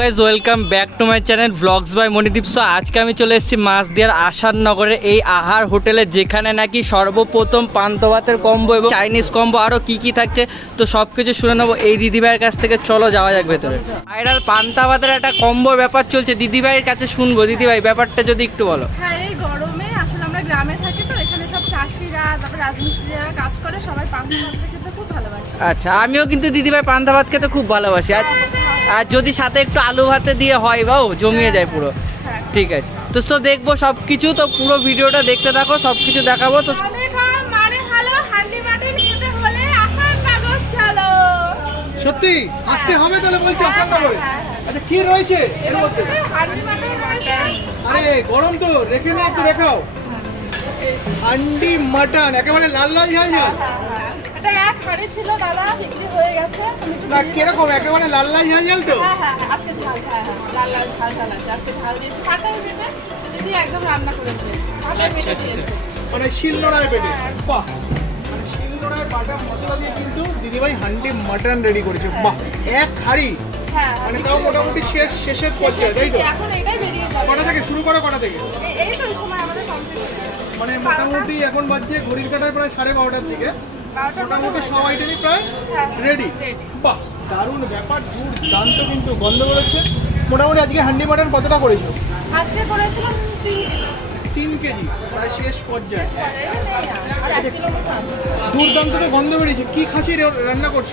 Guys welcome back to my channel blogs by Monidip so আজকে আমি চলে এসেছি মাছদিয়ার আসার নগরের এই আহার হোটেলে যেখানে নাকি সর্বপ্রথম পান্ত ভাতের কম্বো এবং চাইনিজ কম্বো আরও কি কি থাকছে তো সব কিছু শুনে নেব। এই দিদিভাইয়ের কাছ থেকে চলো যাওয়া যাক ভেতরে। ভাইরাল পান্তা ভাতের একটা কম্বোর ব্যাপার চলছে দিদিভাইয়ের কাছে শুনব। দিদিভাই ব্যাপারটা যদি একটু বলো। হ্যাঁ এই গরমে আসলে আমরা গ্রামে থাকি তো এখানে সব চাষিরা তারপর রাজমিস্ত্রিরা কাজ করে সবাই পাখি মাছটা খেতে খুব ভালোবাসে। আচ্ছা আমিও কিন্তু দিদিভাই পান্তা ভাত খেতে খুব ভালোবাসি। আর আর যদি সাথে একটু আলু ভাতে দিয়ে হয় বাও জমিয়ে যায় পুরো। হ্যাঁ ঠিক আছে। তো সো দেখব সব কিছু তো পুরো ভিডিওটা দেখতে থাকো সব কিছু দেখাবো তো সত্যি? আসতে হবে তাহলে বলছি আপনার করে হ্যাঁ, হ্যাঁ। আচ্ছা কি রয়েছে এর মধ্যে? আরে গরম তো রেখে নিয়ে একটু দেখাও আন্ডি মাটন একেবারে লাল লাল ঝাল ঝাল। এটা এক হাড়ি ছিল দাদা বিক্রি হয়ে গেছে। না কীরকম? একেবারে লাল লাল ঝাল ঝাল তো? হ্যাঁ হ্যাঁ হ্যাঁ, আজকে ঝাল হ্যাঁ হ্যাঁ লাল লাল ঝাল ঝাল আছে। আজকে ঝাল দিয়েছি। ফাটাই বেটে দিদি একদম রান্না করেছে ফাটাই বেটে দিয়েছে। মানে শিলনোড়ায় পেটে? বাহ। মানে শিলনোড়ায় বাটা মশলা দিয়ে কিন্তু দিদিভাই হান্ডি মাটন রেডি করেছে। বাহ এক হাড়ি? হ্যাঁ মানে তাও মোটামুটি শেষ শেষের পর্যায়ে তাই তো? এখন এটাই বেরিয়ে যাবে। কটা থেকে? শুরু করো কটা থেকে? এই- এই তো এই সময় আমাদের কমপ্লিট হয়ে যাবে মানে মোটামুটি এখন বাজছে ঘড়ির কাটায় প্রায় সাড়ে বারোটার দিকে। মোটামুটি হয়ে সব আইটেমই প্রায় হ্যাঁ, রেডি বাহ দারুণ ব্যাপার দূর জানতো কিন্তু গন্ধ বেরোচ্ছে মোটামুটি আজকে হান্ডি মাটন কতটা করেছ? আজকে করেছিলাম তিন কেজি। প্রায় শেষ পর্যায়ে। দুর্দান্ত গন্ধ বেরিয়েছে। কি খাসি রান্না করছ?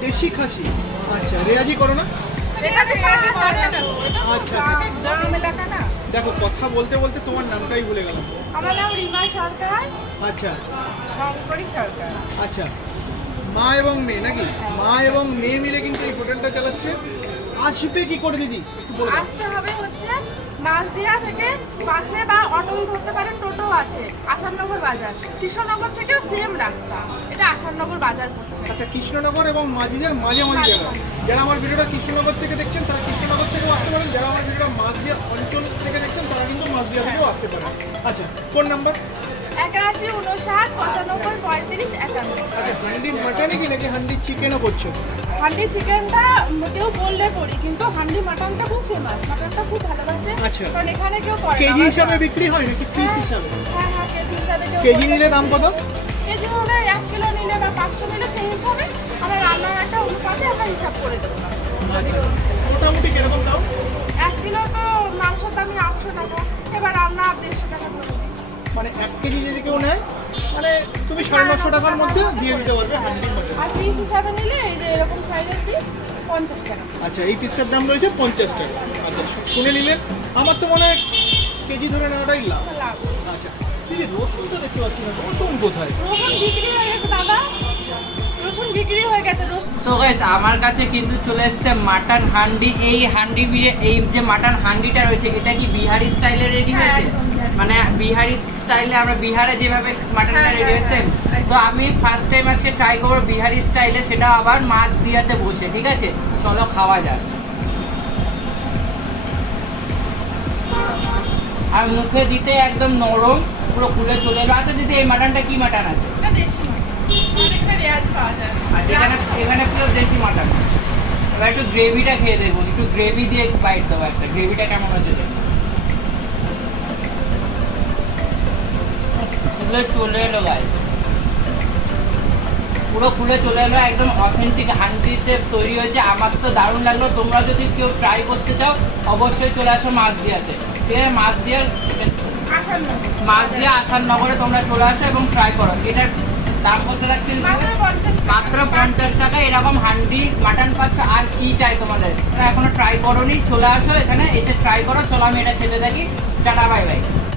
দেশি খাসি। আচ্ছা রেয়াজি করো না। আচ্ছা। দেখো কথা বলতে বলতে তোমার নামটাই ভুলে গেলাম। আমার নাম রিমা সরকার। আচ্ছা। শঙ্করী সরকার। আচ্ছা। মা এবং মেয়ে নাকি? মা এবং মেয়ে মিলে কিন্তু এই হোটেলটা চালাচ্ছে। আসবে কি করে দিদি? আসতে হবে হচ্ছে মাছদিয়া থেকে বাসে বা অটোই ধরতে পারেন টোটো আছে আসাননগর বাজার। কৃষ্ণনগর থেকেও সেম রাস্তা। এটা আসাননগর বাজার পড়ছে আচ্ছা কৃষ্ণনগর এবং মাঝিদের মাঝামাঝি জায়গা। যারা আমার ভিডিওটা কৃষ্ণনগর থেকে দেখছেন তারা কৃষ্ণনগর থেকেও আসতে পারেন। যারা আমার ভিডিওটা মাঝদিয়া অঞ্চল থেকে দেখছেন তারা কিন্তু মাঝদিয়া থেকেও আসতে পারেন। আচ্ছা কোন নাম্বার একাশি উনষাট পঁচানব্বই পঁয়ত্রিশ একান্ন। আচ্ছা হান্ডি মাটনই কি নাকি হান্ডি চিকেনও করছ? হান্ডি চিকেনটা কেউ বললে করি কিন্তু হান্ডি মাটনটা খুব ফেমাস মাটনটা খুব ভালোবাসে আচ্ছা। কারণ এখানে কেউ করে কেজি হিসাবে বিক্রি হয় নাকি পিস হ্যাঁ, হিসাবে? হ্যাঁ হ্যাঁ কেজি হিসাবে কেজি নিলে দাম কত? কেজি হলে এক কিলো নিলে বা পাঁচশো নিলে সেই হিসাবে আমরা রান্নার একটা অনুপাতে আমরা হিসাব করে দেবো। আচ্ছা মোটামুটি কীরকম দাম? এক কিলো তো মাংসের দামই আটশো টাকা এবার রান্না দেড়শো টাকা করে। মানে এক কেজি যদি কেউ নেয় মানে তুমি সাড়ে নশো টাকার মধ্যে দিয়ে দিতে পারবে হান্ডি আর পিস হিসাবে নিলে এই যে এরকম সাইজের পিস পঞ্চাশ টাকা। আচ্ছা এই পিসটার দাম রয়েছে পঞ্চাশ টাকা। আচ্ছা শুনে নিলে আমার তো মনে হয় কেজি ধরে নেওয়াটাই লাভ। আচ্ছা দিদি রসুন তো দেখতে পাচ্ছি না রসুন কোথায়? রসুন বিক্রি হয়ে গেছে দাদা। রসুন বিক্রি হয়ে গেছে সো গাইস আমার কাছে কিন্তু চলে এসেছে মাটন হান্ডি। এই হান্ডি এই যে মাটন হান্ডিটা রয়েছে এটা কি বিহারি স্টাইলে রেডি হ্যাঁ, হয়েছে? একদম, একদম। মানে বিহারি স্টাইলে আমরা বিহারে যেভাবে মাটনটা রেডি হ্যাঁ, হয়েছে হ্যাঁ, তো আমি ফার্স্ট টাইম আজকে ট্রাই করব বিহারি স্টাইলে সেটা আবার মাছ দিয়াতে বসে ঠিক আছে? চলো খাওয়া যাক। আর মুখে দিতে একদম নরম পুরো খুলে চলে এলো। আচ্ছা দিদি এই মাটনটা কি মাটন আছে এটা দেশি মাছ আমাদের এখানে এখানে পুরো দেশি মাটন। এবার একটু গ্রেভিটা খেয়ে দেখব। একটু গ্রেভি দিয়ে বাইট দেবো একটা। গ্রেভিটা কেমন হচ্ছে দেখো পুরো চলে এলো গাইস পুরো খুলে চলে এলো একদম অথেন্টিক হান্ডিতে তৈরি হয়েছে। আমার তো দারুণ লাগল। তোমরা যদি কেউ ট্রাই করতে চাও অবশ্যই চলে আসো মাছ দিয়াতে মাছ দিয়ার নয় মাছ দিয়ে আসার নগরে তোমরা চলে আসো এবং ট্রাই করো। এটার দাম কত রাখছেন মাত্র পঞ্চাশ টাকা। এরকম হান্ডি মাটন পাচ্ছ আর কি চাই তোমাদের? এখনও ট্রাই করোনি চলে আসো এখানে এসে ট্রাই করো চলো আমি এটা খেতে থাকি। Tata bye bye